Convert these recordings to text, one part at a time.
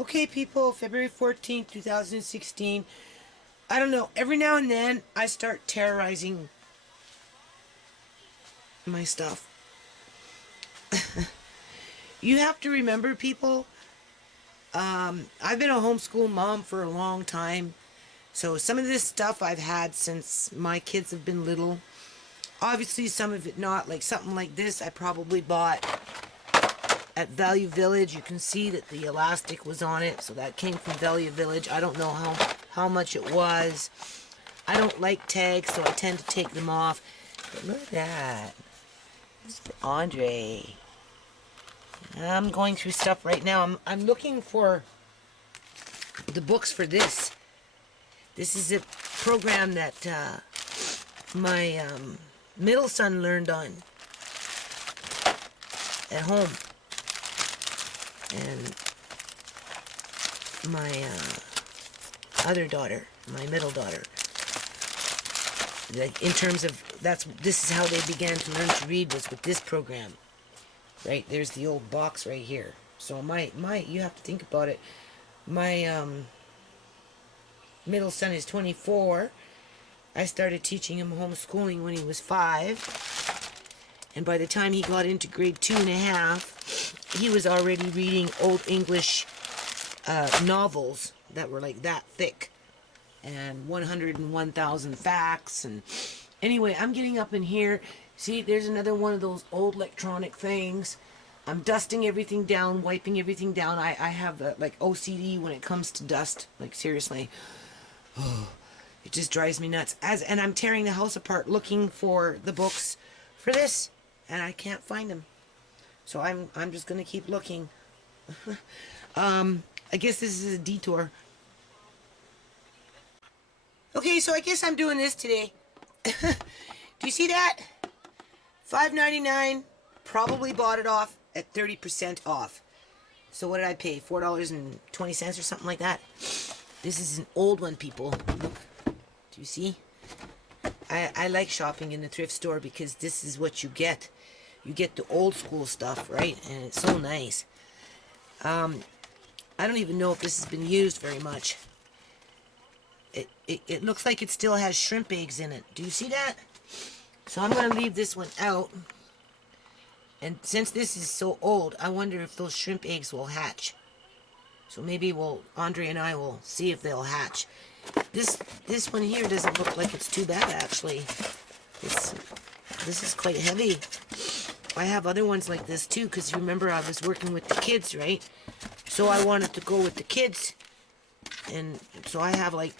Okay, people, February 14th, 2016. I don't know, every now and then I start terrorizing my stuff. You have to remember, people, I've been a homeschool mom for a long time. So some of this stuff I've had since my kids have been little. Obviously, some of it not. Like something like this I probably bought at Value Village. You can see that the elastic was on it, so that came from Value Village. I don't know how much it was. I don't like tags, so I tend to take them off. But look at that. This is for Andre. I'm going through stuff right now. I'm looking for the books for this. This is a program that my middle son learned on at home. And my other daughter, my middle daughter, like in terms of this is how they began to learn to read, was with this program. Right, there's the old box right here. So my you have to think about it. My middle son is 24. I started teaching him homeschooling when he was 5. And by the time he got into grade 2.5, he was already reading Old English novels that were like that thick. And 101,000 facts. And anyway, I'm getting up in here. See, there's another one of those old electronic things. I'm dusting everything down, wiping everything down. I have like OCD when it comes to dust. Like seriously. Oh, it just drives me nuts. And I'm tearing the house apart looking for the books for this. And I can't find them. So I'm just going to keep looking. I guess this is a detour. Okay, so I guess I'm doing this today. Do you see that? $5.99. Probably bought it off at 30% off. So what did I pay? $4.20 or something like that. This is an old one, people. Look. Do you see? I like shopping in the thrift store because this is what you get. You get the old school stuff, right? And it's so nice. I don't even know if this has been used very much. It looks like it still has shrimp eggs in it. Do you see that? So I'm going to leave this one out. And since this is so old, I wonder if those shrimp eggs will hatch. So maybe Andre and I will see if they'll hatch. This one here doesn't look like it's too bad, actually. This is quite heavy. I have other ones like this too, because remember I was working with the kids, right? So I wanted to go with the kids. And so I have like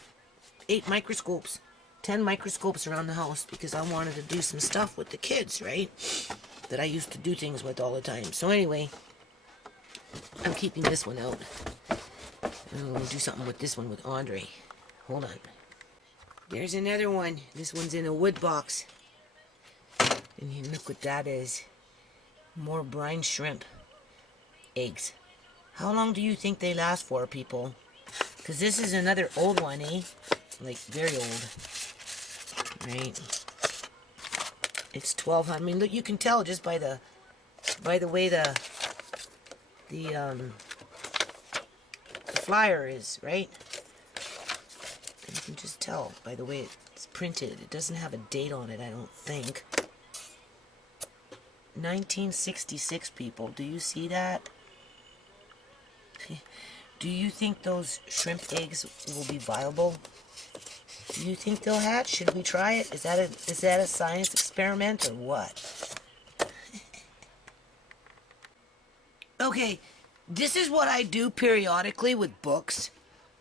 8 microscopes, 10 microscopes around the house because I wanted to do some stuff with the kids, right? That I used to do things with all the time. So anyway, I'm keeping this one out. And we'll do something with this one with Andre. Hold on. There's another one. This one's in a wood box. And you look what that is. More brine shrimp eggs. How long do you think they last for, people? Because this is another old one, eh? Like, very old. Right? It's 12. I mean, look, you can tell just by the way the flyer is, right? You can just tell by the way it's printed. It doesn't have a date on it, I don't think. 1966, people. Do you see that? Do you think those shrimp eggs will be viable? Do you think they'll hatch? Should we try it? Is that a science experiment or what? Okay, this is what I do periodically with books.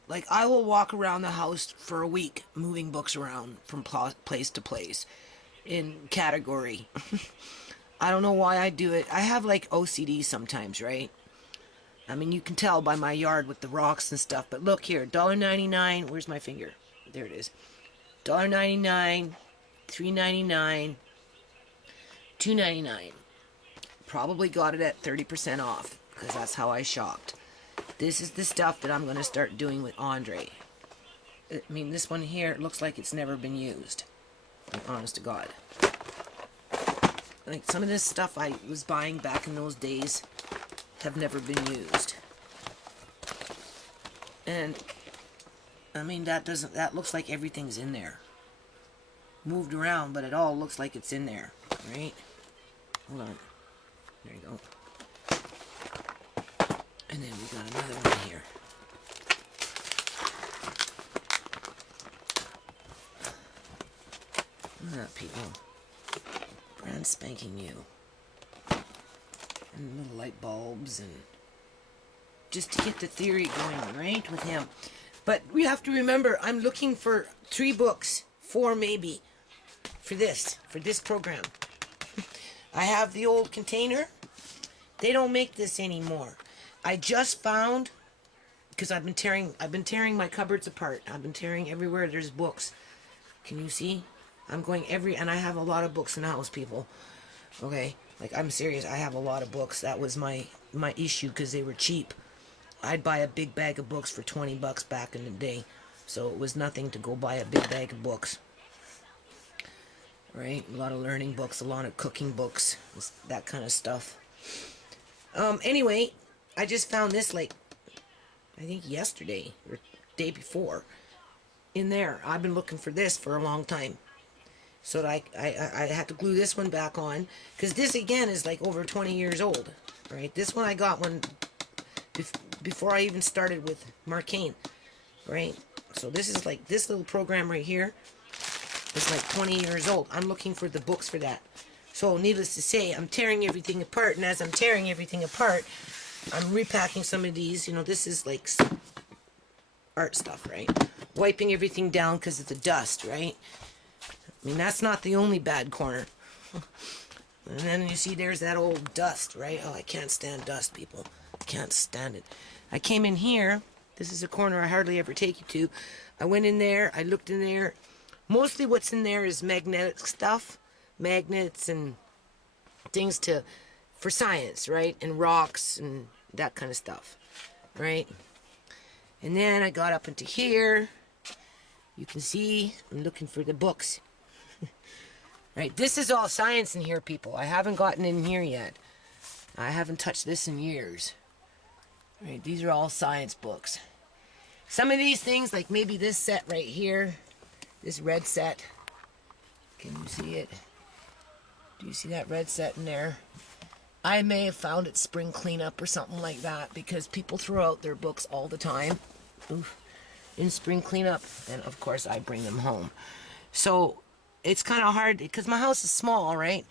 Like, I will walk around the house for a week, moving books around from place to place in category. I don't know why I do it. I have, like, OCD sometimes, right? I mean, you can tell by my yard with the rocks and stuff. But look here, $1.99. Where's my finger? There it is. $1.99, $3.99, $2.99. Probably got it at 30% off because that's how I shopped. This is the stuff that I'm going to start doing with Andre. I mean, this one here, it looks like it's never been used. Honest to God. Like, some of this stuff I was buying back in those days have never been used. And I mean, that looks like everything's in there. Moved around, but it all looks like it's in there, right? Hold on. There you go. And then we got another one here. Look at that, people. Brand spanking new. And little light bulbs, and just to get the theory going, right, with him. But we have to remember, I'm looking for 3 books, 4 maybe, for this program. I have the old container. They don't make this anymore. I just found, because I've been tearing my cupboards apart. I've been tearing everywhere there's books. Can you see? I'm going and I have a lot of books in the house, people. Okay, like, I'm serious. I have a lot of books. That was my issue, because they were cheap. I'd buy a big bag of books for 20 bucks back in the day. So it was nothing to go buy a big bag of books. Right? A lot of learning books, a lot of cooking books, that kind of stuff. Anyway, I just found this, like, I think yesterday or day before in there. I've been looking for this for a long time. So I had to glue this one back on, because this again is like over 20 years old, right? This one I got when before I even started with Marcane, right? So this is like, this little program right here is like 20 years old. I'm looking for the books for that. So needless to say, I'm tearing everything apart, and as I'm tearing everything apart, I'm repacking some of these. You know, this is like art stuff, right? Wiping everything down because of the dust, right? I mean, that's not the only bad corner. And then you see there's that old dust, right? Oh, I can't stand dust, people. I can't stand it. I came in here. This is a corner I hardly ever take you to. I went in there. I looked in there. Mostly what's in there is magnetic stuff. Magnets and things for science, right? And rocks and that kind of stuff, right? And then I got up into here. You can see I'm looking for the books. Right, this is all science in here, people. I haven't gotten in here yet. I haven't touched this in years. Right, these are all science books. Some of these things, like maybe this set right here, this red set. Can you see it? Do you see that red set in there? I may have found it spring cleanup or something like that, because people throw out their books all the time. Oof. In spring cleanup, and of course I bring them home. So it's kind of hard because my house is small, right?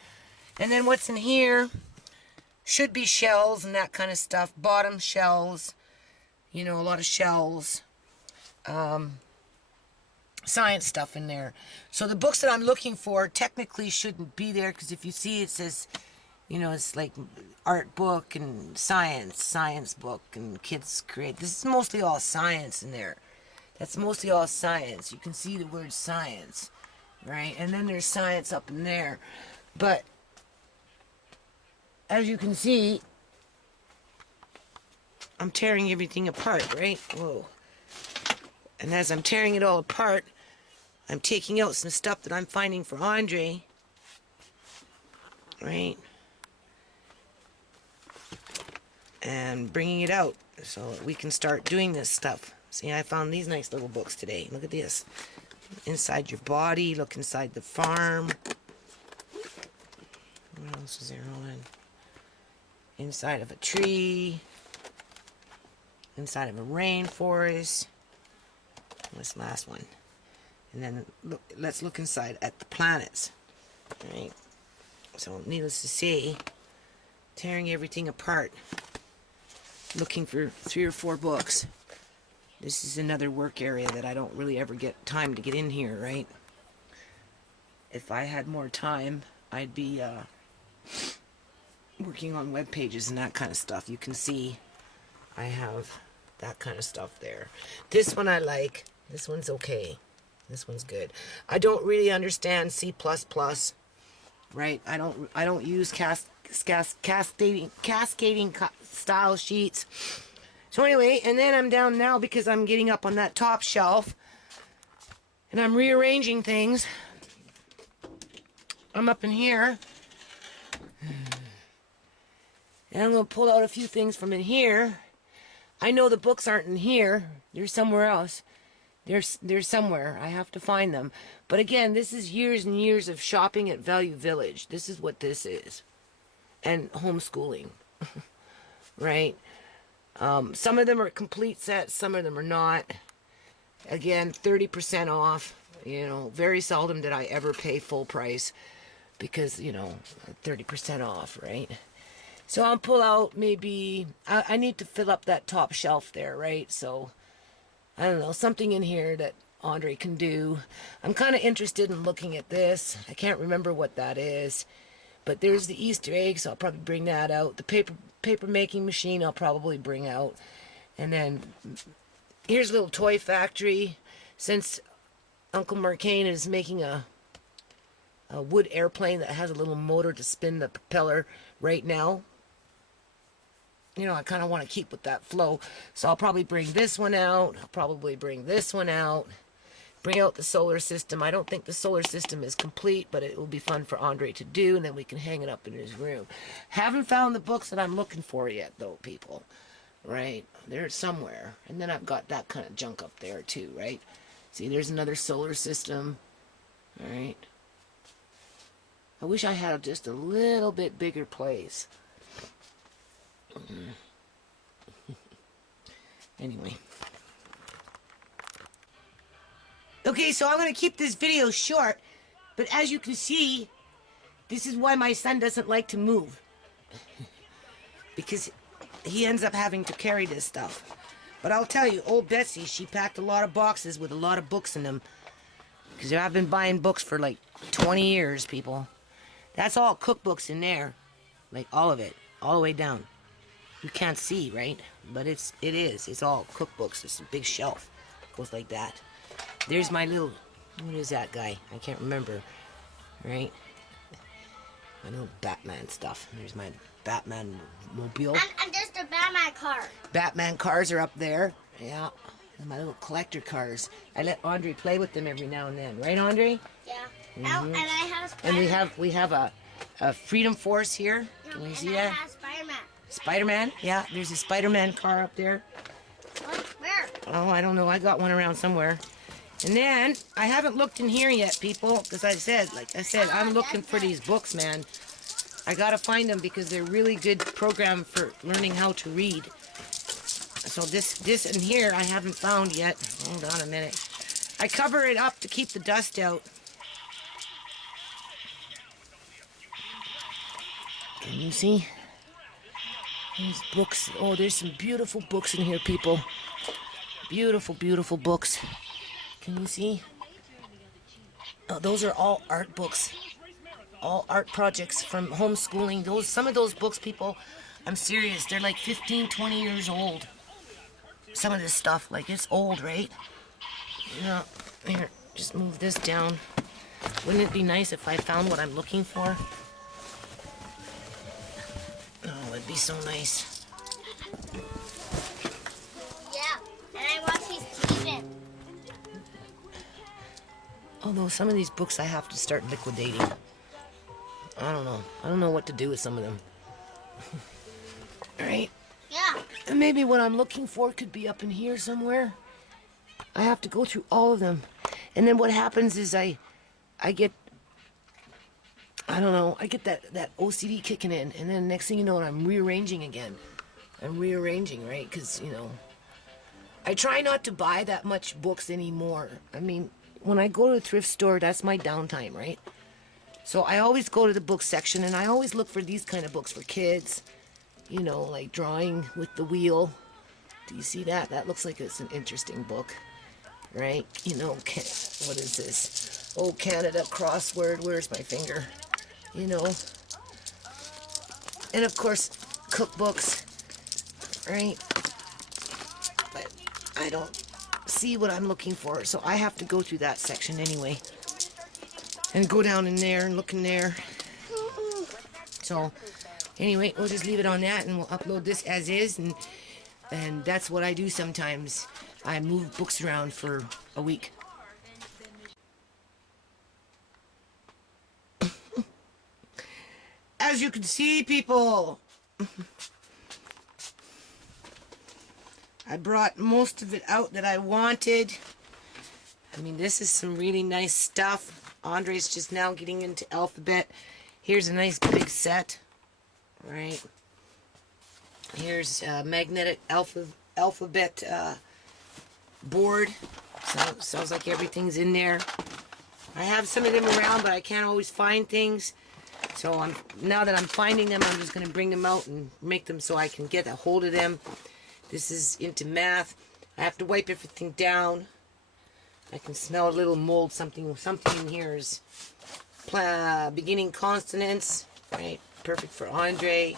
And then what's in here should be shells and that kind of stuff. Bottom shells, you know, a lot of shells. Science stuff in there. So the books that I'm looking for technically shouldn't be there, because if you see, it says, you know, it's like art book and science book, and kids create. This is mostly all science in there. That's mostly all science. You can see the word science, right? And then there's science up in there. But as you can see, I'm tearing everything apart, right? Whoa. And as I'm tearing it all apart, I'm taking out some stuff that I'm finding for Andre, right? And bringing it out so that we can start doing this stuff. See, I found these nice little books today. Look at this. Inside your body. Look inside the farm. What else is there? Hold on. Inside of a tree. Inside of a rainforest. This last one. And then look, let's look inside at the planets. Right? So, needless to say, tearing everything apart. Looking for 3 or 4 books. This is another work area that I don't really ever get time to get in here, right? If I had more time, I'd be working on web pages and that kind of stuff. You can see I have that kind of stuff there. This one I like. This one's okay. This one's good. I don't really understand C++, right? I don't use cascading style sheets. So anyway, and then I'm down now because I'm getting up on that top shelf and I'm rearranging things. I'm up in here and I'm going to pull out a few things from in here. I know the books aren't in here. They're somewhere else. They're somewhere. I have to find them. But again, this is years and years of shopping at Value Village. This is what this is. And homeschooling. Right? Some of them are complete sets. Some of them are not. Again, 30% off. You know, very seldom did I ever pay full price. Because, you know, 30% off, right? So I'll pull out maybe, I need to fill up that top shelf there, right? So, I don't know, something in here that Andre can do. I'm kind of interested in looking at this. I can't remember what that is. But there's the Easter egg, so I'll probably bring that out. The paper making machine I'll probably bring out. And then, here's a little toy factory. Since Uncle Marcaine is making a wood airplane that has a little motor to spin the propeller right now. You know, I kind of want to keep with that flow. So I'll probably bring this one out. I'll probably bring this one out. Bring out the solar system. I don't think the solar system is complete, but it will be fun for Andre to do, and then we can hang it up in his room. Haven't found the books that I'm looking for yet, though, people. Right? They're somewhere. And then I've got that kind of junk up there, too, right? See, there's another solar system. All right? I wish I had just a little bit bigger place. Anyway. Okay, so I'm going to keep this video short, but as you can see, this is why my son doesn't like to move. Because he ends up having to carry this stuff. But I'll tell you, old Betsy, she packed a lot of boxes with a lot of books in them. Because I've been buying books for like 20 years, people. That's all cookbooks in there. Like all of it. All the way down. You can't see, right? But it is. It's all cookbooks. It's a big shelf. Goes like that. There's my little... What is that guy? I can't remember. Right? My little Batman stuff. There's my Batman mobile. And there's the Batman car. Batman cars are up there. Yeah. And my little collector cars. I let Andre play with them every now and then. Right, Andre? Yeah. Oh, and I have and we have a Freedom Force here. Can you see that? I have Spider-Man. Spider-Man? Yeah, there's a Spider-Man car up there. What? Where? Oh, I don't know. I got one around somewhere. And then, I haven't looked in here yet, people, because like I said, I'm looking for these books, man. I gotta find them because they're really good program for learning how to read. So this in here I haven't found yet. Hold on a minute. I cover it up to keep the dust out. Can you see? These books. Oh, there's some beautiful books in here, people. Beautiful, beautiful books. Can you see? Oh, those are all art books. All art projects from homeschooling. Some of those books, people, I'm serious. They're like 15, 20 years old. Some of this stuff, like it's old, right? Yeah. Here, just move this down. Wouldn't it be nice if I found what I'm looking for? Oh, it'd be so nice. Yeah, and I watch his TV. Although some of these books I have to start liquidating. I don't know. I don't know what to do with some of them. Alright? Yeah. And maybe what I'm looking for could be up in here somewhere. I have to go through all of them. And then what happens is I get... I don't know. I get that OCD kicking in. And then next thing you know, I'm rearranging again. I'm rearranging, right? Because, you know... I try not to buy that much books anymore. I mean, when I go to the thrift store, that's my downtime, right? So I always go to the book section, and I always look for these kind of books for kids. You know, like drawing with the wheel. Do you see that? That looks like it's an interesting book. Right? You know, what is this? Oh, Canada crossword. Where's my finger? You know. And of course, cookbooks. Right? But I don't see what I'm looking for, so I have to go through that section anyway. And go down in there and look in there. So, anyway, we'll just leave it on that and we'll upload this as is. And that's what I do sometimes. I move books around for a week. As you can see, people, I brought most of it out that I wanted. I mean, this is some really nice stuff. Andre's just now getting into alphabet. Here's a nice big set, right? Here's a magnetic alphabet board. So sounds like everything's in there. I have some of them around, but I can't always find things. So now that I'm finding them, I'm just going to bring them out and make them so I can get a hold of them. This is into math. I have to wipe everything down. I can smell a little mold. Something in here is beginning consonants. Right, perfect for Andre.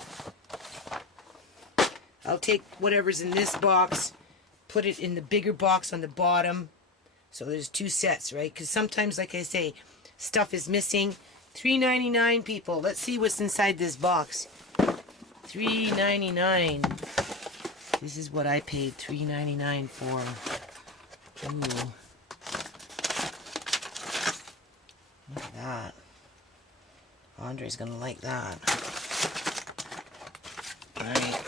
I'll take whatever's in this box, put it in the bigger box on the bottom. So there's two sets, right? Because sometimes, like I say, stuff is missing. $3.99, people. Let's see what's inside this box. $3.99. This is what I paid $3.99 for. Ooh. Look at that. Andre's gonna like that. Alright.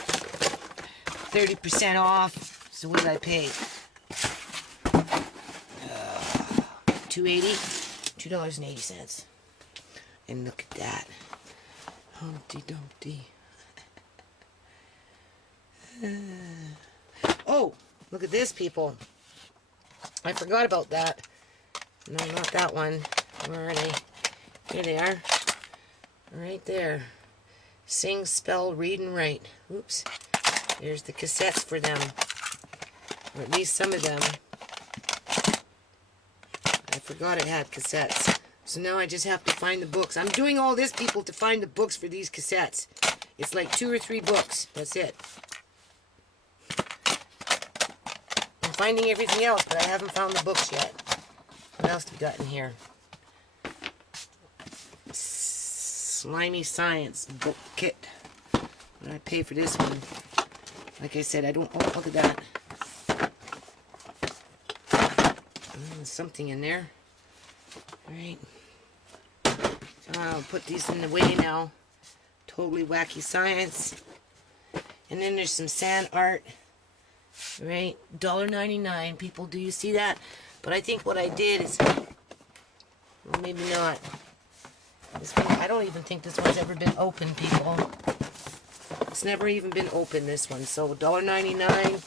30% off. So what did I pay? $2.80? $2.80. And look at that. Humpty Dumpty. Oh, look at this, people. I forgot about that. No, not that one. Where are they? Here they are. Right there. Sing, spell, read, and write. Oops. Here's the cassettes for them. Or at least some of them. I forgot it had cassettes. So now I just have to find the books. I'm doing all this, people, to find the books for these cassettes. It's like 2 or 3 books. That's it. I'm finding everything else, but I haven't found the books yet. What else have we got in here? Slimy Science book kit. What did I pay for this one? Like I said, I don't... Oh, look at that. There's something in there. Alright. So I'll put these in the way now. Totally Wacky Science. And then there's some sand art. Right? $1.99. People, do you see that? But I think what I did is... Well, maybe not. This one, I don't even think this one's ever been opened, people. It's never even been opened, this one. So $1.99,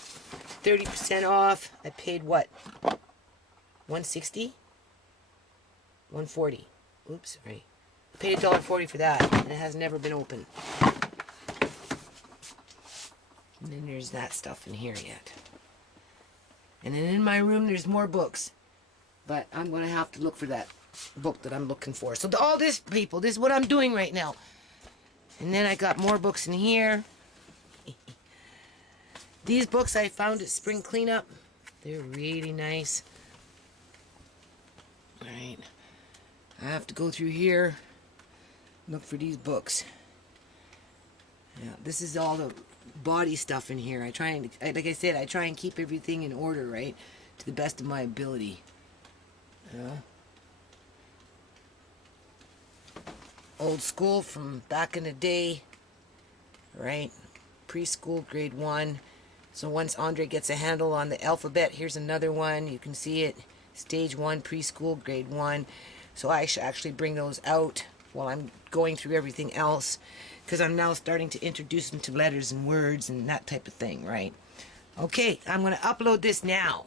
30% off. I paid what? $1.60? $1.40. Oops, sorry. I paid $1.40 for that, and it has never been opened. And then there's that stuff in here yet. And then in my room, there's more books. But I'm going to have to look for that book that I'm looking for. So all this, people, this is what I'm doing right now. And then I got more books in here. These books I found at Spring Cleanup. They're really nice. Alright. I have to go through here, look for these books. Yeah, this is all the body stuff in here. Like I said, I try and keep everything in order, right? To the best of my ability. Yeah. Old school from back in the day, right? Preschool, grade 1. So once Andre gets a handle on the alphabet, here's another one. You can see it. Stage 1, preschool, grade 1. So I should actually bring those out while I'm going through everything else, because I'm now starting to introduce them to letters and words and that type of thing, right? Okay, I'm going to upload this now.